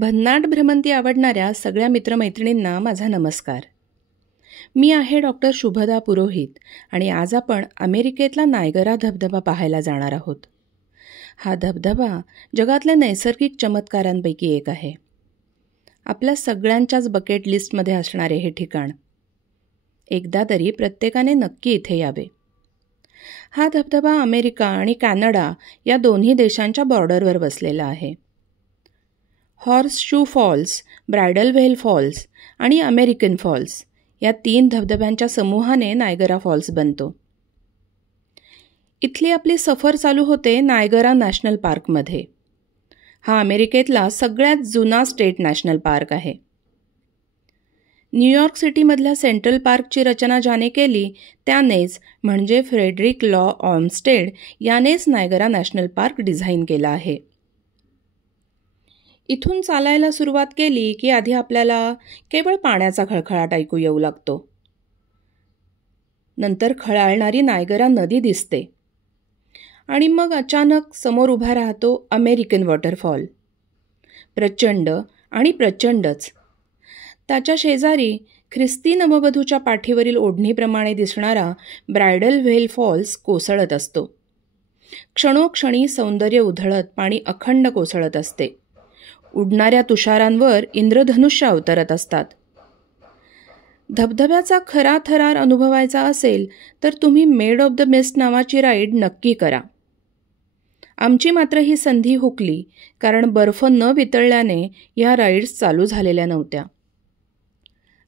भन्नाट भ्रमंती आवडणाऱ्या सगळ्या मित्रमैत्रिणींना माझा नमस्कार. मी आहे डॉक्टर शुभदा पुरोहित आणि आज आपण अमेरिकेतला नायगरा धबधबा पाहायला जाणार आहोत. हा धबधबा जगातल्या नैसर्गिक चमत्कारांपैकी एक आहे. आपल्या सगळ्यांच्याच बकेट लिस्टमध्ये असणारे हे ठिकाण. एकदा तरी प्रत्येकाने नक्की इथे यावे. हा धबधबा अमेरिका आणि कॅनडा या दोन्ही देशांच्या बॉर्डरवर वसलेला आहे. Horseshoe falls, bridal veil falls आणि अमेरिकन फॉल्स या 3 धबधब्यांच्या समूहाने नायगरा फॉल्स बनतो. इथली आपली सफर चालू होते नायगरा नॅशनल पार्कमध्ये. हा अमेरिकेतला सगळ्यात जुना स्टेट नॅशनल पार्क आहे. न्यूयॉर्क सिटीमधल्या सेंट्रल पार्कची रचना ज्याने केली त्यानेच म्हणजे फ्रेडरिक लॉ ऑल्मस्टेड यानेच नायगरा नॅशनल पार्क डिझाईन केला आहे. इथून चालायला सुरुवात केली की आधी आपल्याला केवळ पाण्याचा खळखळाट ऐकू येऊ लागतो. नंतर खळाळणारी नायगरा नदी दिसते आणि मग अचानक समोर उभा राहतो अमेरिकन वॉटरफॉल. प्रचंड आणि प्रचंडच. त्याच्या शेजारी ख्रिस्ती नववधूच्या पाठीवरील ओढणीप्रमाणे दिसणारा ब्रायडल व्हेल फॉल्स कोसळत असतो. क्षणोक्षणी सौंदर्य उधळत पाणी अखंड कोसळत असते. उडणाऱ्या तुषारांवर इंद्रधनुष्य अवतरत असतात. धबधब्याचा खरा थरार अनुभवायचा असेल तर तुम्ही मेड ऑफ द मिस्ट नावाची राईड नक्की करा. आमची मात्र ही संधी हुकली कारण बर्फ न वितळल्याने या राईड्स चालू झालेल्या नव्हत्या.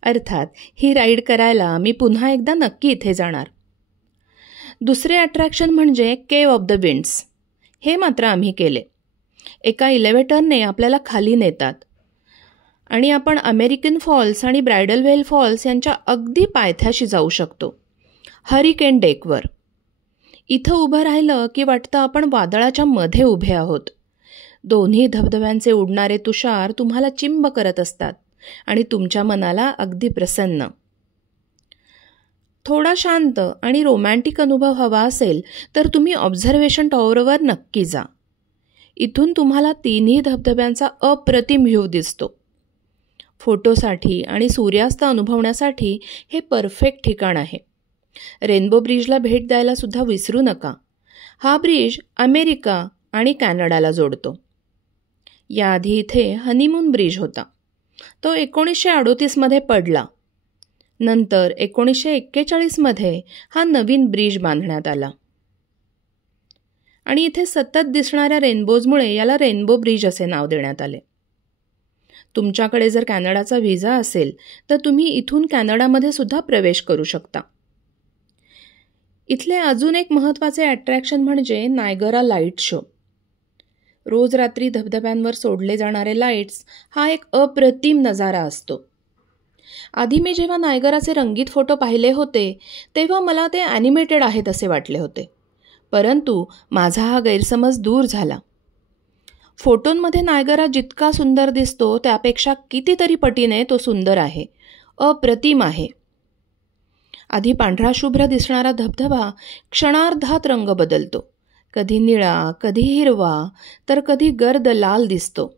अर्थात ही राईड करायला मी पुन्हा एकदा नक्की इथे जाणार. दुसरे अट्रॅक्शन म्हणजे केव्ह ऑफ द विंड्स. हे मात्र आम्ही केले. एका इलेव्हेटरने आपल्याला खाली नेतात आणि आपण अमेरिकन फॉल्स आणि ब्रायडल व्हेल फॉल्स यांच्या अगदी पायथ्याशी जाऊ शकतो, हरिकेन डेकवर. इथं उभं राहिलं की वाटतं आपण वादळाच्या मध्ये उभे आहोत. दोन्ही धबधब्यांचे उडणारे तुषार तुम्हाला चिंब करत असतात आणि तुमच्या मनाला अगदी प्रसन्न. थोडा शांत आणि रोमॅन्टिक अनुभव हवा असेल तर तुम्ही ऑब्झर्वेशन टॉवरवर नक्की जा. इथून तुम्हाला 3ही धबधब्यांचा अप्रतिम व्ह्यू दिसतो. फोटोसाठी आणि सूर्यास्त अनुभवण्यासाठी हे परफेक्ट ठिकाण आहे. रेनबो ब्रिजला भेट द्यायला सुद्धा विसरू नका. हा ब्रिज अमेरिका आणि कॅनडाला जोडतो. याआधी इथे हनीमून ब्रिज होता. तो 1938मध्ये पडला. नंतर 1941मध्ये हा नवीन ब्रिज बांधण्यात आला आणि इथे सतत दिसणाऱ्या रेनबोजमुळे याला रेनबो ब्रिज असे नाव देण्यात आले. तुमच्याकडे जर कॅनडाचा व्हिसा असेल तर तुम्ही इथून कॅनडामध्ये सुद्धा प्रवेश करू शकता. इथले अजून एक महत्त्वाचे अट्रॅक्शन म्हणजे नायगरा लाईट शो. रोज रात्री धबधब्यांवर सोडले जाणारे लाईट्स हा एक अप्रतिम नजारा असतो. आधी मी जेव्हा नायगराचे रंगीत फोटो पाहिले होते तेव्हा मला ते ॲनिमेटेड आहेत असे वाटले होते. परंतु माझा हा गैरसमज दूर झाला. फोटोंमध्ये नायगरा जितका सुंदर दिसतो त्यापेक्षा कितीतरी पटीने तो सुंदर आहे, अप्रतिम आहे. आधी पांढरा शुभ्र दिसणारा धबधबा क्षणार्धात रंग बदलतो. कधी निळा, कधी हिरवा, तर कधी गर्द लाल दिसतो.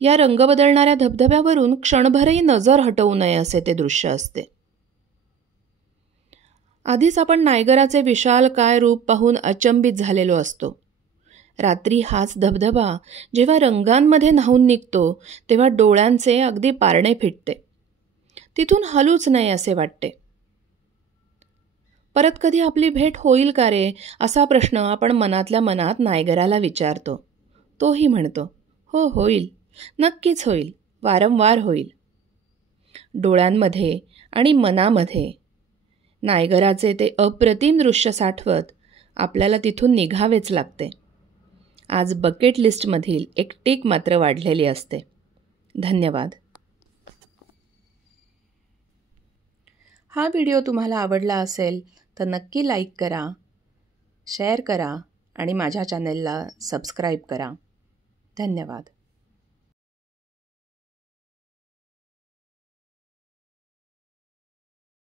या रंग बदलणाऱ्या धबधब्यावरून क्षणभरही नजर हटवू नये असे ते दृश्य असते. आधीच आपण नायगराचे विशालकाय रूप पाहून अचंबित झालेलो असतो. रात्री हाच धबधबा जेव्हा रंगांमध्ये न्हाऊन निघतो तेव्हा डोळ्यांचे अगदी पारणे फिटते. तिथून हलूच नये असे वाटते. परत कधी आपली भेट होईल का रे असा प्रश्न आपण मनातल्या मनात नायगराला विचारतो. तोही म्हणतो, हो होईल, नक्कीच होईल, वारंवार होईल. डोळ्यांमध्ये आणि मनामध्ये नायगराचे ते अप्रतिम दृश्य साठवत आपल्याला तिथून निघावेच लागते. आज बकेट लिस्टमधील एक टिक मात्र वाढलेली असते. धन्यवाद. हा व्हिडिओ तुम्हाला आवडला असेल तर नक्की लाईक करा, शेअर करा आणि माझ्या चॅनेलला सबस्क्राईब करा. धन्यवाद.